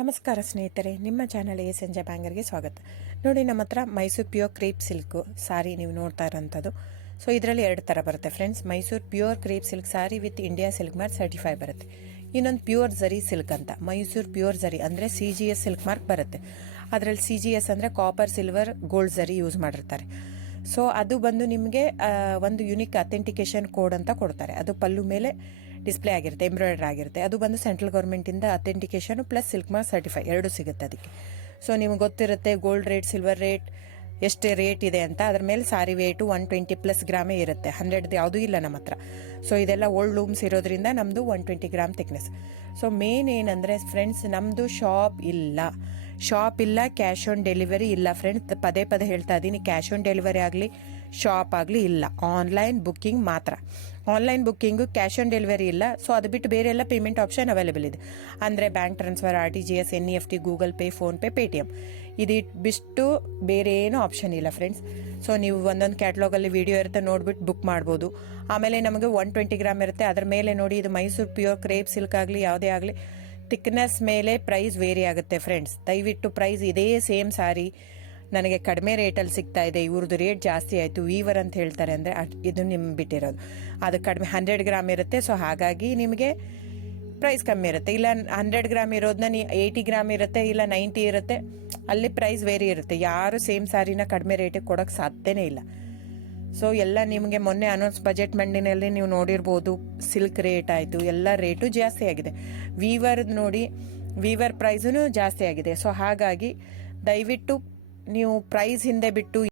ನಮಸ್ಕಾರ ಸ್ನೇಹಿತರೆ, ನಿಮ್ಮ ಚಾನಲ್ ಸಂಜೆ ಬ್ಯಾಂಗರ್ಗೆ ಸ್ವಾಗತ. ನೋಡಿ, ನಮ್ಮ ಹತ್ರ ಮೈಸೂರು ಪ್ಯೂರ್ ಕ್ರೇಪ್ ಸಿಲ್ಕ್ ಸಾರಿ ನೀವು ನೋಡ್ತಾ ಇರೋಂಥದ್ದು. ಸೊ ಇದರಲ್ಲಿ ಎರಡು ಥರ ಬರುತ್ತೆ friends. Mysuru pure crepe silk sorry with India silk mark certify ಬರುತ್ತೆ. ಇನ್ನೊಂದು ಪ್ಯೂರ್ ಝರಿ ಸಿಲ್ಕ್ ಅಂತ, ಮೈಸೂರು ಪ್ಯೂರ್ ಝರಿ ಅಂದರೆ CGS ಸಿಲ್ಕ್ ಮಾರ್ಕ್ ಬರುತ್ತೆ. ಅದರಲ್ಲಿ CGS ಅಂದರೆ ಕಾಪರ್, ಸಿಲ್ವರ್, ಗೋಲ್ಡ್ ಝರಿ ಯೂಸ್ ಮಾಡಿರ್ತಾರೆ. ಸೊ ಅದು ಬಂದು ನಿಮಗೆ ಒಂದು ಯುನಿಕ್ ಅಥೆಂಟಿಕೇಶನ್ ಕೋಡ್ ಅಂತ ಕೊಡ್ತಾರೆ. ಅದು ಪಲ್ಲು ಮೇಲೆ ಡಿಸ್ಪ್ಲೇ ಆಗಿರುತ್ತೆ, ಎಂಬ್ರಾಯ್ಡರ್ ಆಗಿರುತ್ತೆ. ಅದು ಬಂದು ಸೆಂಟ್ರಲ್ ಗೌರ್ಮೆಂಟಿಂದ authentication plus silk mark certify ಎರಡು ಸಿಗುತ್ತೆ ಅದಕ್ಕೆ. ಸೊ ನಿಮ್ಗೆ ಗೊತ್ತಿರುತ್ತೆ ಗೋಲ್ಡ್ ರೇಟ್, ಸಿಲ್ವರ್ ರೇಟ್ ಎಷ್ಟೇ ರೇಟ್ ಇದೆ ಅಂತ. ಅದ್ರ ಮೇಲೆ ಸಾರಿ ವೇಟು 120+ ಗ್ರಾಮೇ ಇರುತ್ತೆ, 100 ಯಾವುದೂ ಇಲ್ಲ ನಮ್ಮ ಹತ್ರ. ಸೊ ಇದೆಲ್ಲ ಓಲ್ಡ್ ಲೂಮ್ಸ್ ಇರೋದ್ರಿಂದ ನಮ್ಮದು 120 ಗ್ರಾಮ್ ಥಿಕ್ನೆಸ್. ಸೊ ಮೇನ್ ಏನಂದರೆ ಫ್ರೆಂಡ್ಸ್, ನಮ್ಮದು ಶಾಪ್ ಇಲ್ಲ, ಕ್ಯಾಶ್ ಆನ್ ಡೆಲಿವರಿ ಇಲ್ಲ ಫ್ರೆಂಡ್ಸ್. ಪದೇ ಪದೇ ಹೇಳ್ತಾ ಇದ್ದೀನಿ, ಕ್ಯಾಶ್ ಆನ್ ಡೆಲಿವರಿ ಆಗಲಿ ಶಾಪ್ ಆಗಲಿ ಇಲ್ಲ, ಆನ್ಲೈನ್ ಬುಕ್ಕಿಂಗ್ ಮಾತ್ರ. Online booking, cash on delivery ಇಲ್ಲ. ಸೊ ಅದು ಬಿಟ್ಟು ಬೇರೆ ಎಲ್ಲ ಪೇಮೆಂಟ್ ಆಪ್ಷನ್ ಅವೈಲೇಬಲ್ ಇದೆ. ಅಂದರೆ bank transfer, RTGS, NEFT, Google pay, PhonePe, Paytm. ಇದು ಬಿಟ್ಟು ಬೇರೆ ಏನೂ ಆಪ್ಷನ್ ಇಲ್ಲ ಫ್ರೆಂಡ್ಸ್. ಸೊ ನೀವು ಒಂದೊಂದು ಕ್ಯಾಟ್ಲಾಗಲ್ಲಿ ವಿಡಿಯೋ ಇರುತ್ತೆ, ನೋಡ್ಬಿಟ್ಟು ಬುಕ್ ಮಾಡ್ಬೋದು. ಆಮೇಲೆ ನಮಗೆ 120 ಗ್ರಾಮ್ ಇರುತ್ತೆ. ಅದ್ರ ಮೇಲೆ ನೋಡಿ, ಇದು ಮೈಸೂರು ಪ್ಯೂರ್ ಕ್ರೇಪ್ ಸಿಲ್ಕ್ ಆಗಲಿ ಯಾವುದೇ ಆಗಲಿ ಥಿಕ್ನೆಸ್ ಮೇಲೆ ಪ್ರೈಸ್ ವೇರಿ ಆಗುತ್ತೆ ಫ್ರೆಂಡ್ಸ್. ದಯವಿಟ್ಟು ಪ್ರೈಸ್ ಇದೇ ಸೇಮ್ ಸಾರಿ ನನಗೆ ಕಡಿಮೆ ರೇಟಲ್ಲಿ ಸಿಗ್ತಾ ಇದೆ, ಇವ್ರದ್ದು ರೇಟ್ ಜಾಸ್ತಿ ಆಯಿತು ವೀವರ್ ಅಂತ ಹೇಳ್ತಾರೆ ಅಂದರೆ ಇದು ನಿಮ್ಗೆ ಬಿಟ್ಟಿರೋದು. ಅದು ಕಡಿಮೆ 100 ಗ್ರಾಮ್ ಇರುತ್ತೆ. ಸೊ ಹಾಗಾಗಿ ನಿಮಗೆ ಪ್ರೈಸ್ ಕಮ್ಮಿ ಇರುತ್ತೆ. ಇಲ್ಲ 100 ಗ್ರಾಮ್ ಇರೋದನ್ನ 80 ಗ್ರಾಮ್ ಇರುತ್ತೆ, ಇಲ್ಲ 90 ಇರುತ್ತೆ, ಅಲ್ಲಿ ಪ್ರೈಸ್ ವೇರಿ ಇರುತ್ತೆ. ಯಾರು ಸೇಮ್ ಸಾರಿನ ಕಡಿಮೆ ರೇಟಿಗೆ ಕೊಡೋಕ್ಕೆ ಸಾಧ್ಯನೇ ಇಲ್ಲ. ಸೊ ಎಲ್ಲ ನಿಮಗೆ ಮೊನ್ನೆ ಅನೌನ್ಸ್ ಬಜೆಟ್ ಮಂಡಿನಲ್ಲಿ ನೀವು ನೋಡಿರ್ಬೋದು, ಸಿಲ್ಕ್ ರೇಟ್ ಆಯಿತು, ಎಲ್ಲ ರೇಟು ಜಾಸ್ತಿ ಆಗಿದೆ. ವೀವರ್ ಪ್ರೈಸೂ ಜಾಸ್ತಿ ಆಗಿದೆ. ಸೊ ಹಾಗಾಗಿ ದಯವಿಟ್ಟು ನೀವು ಪ್ರೈಸ್ ಹಿಂದೆ ಬಿಟ್ಟು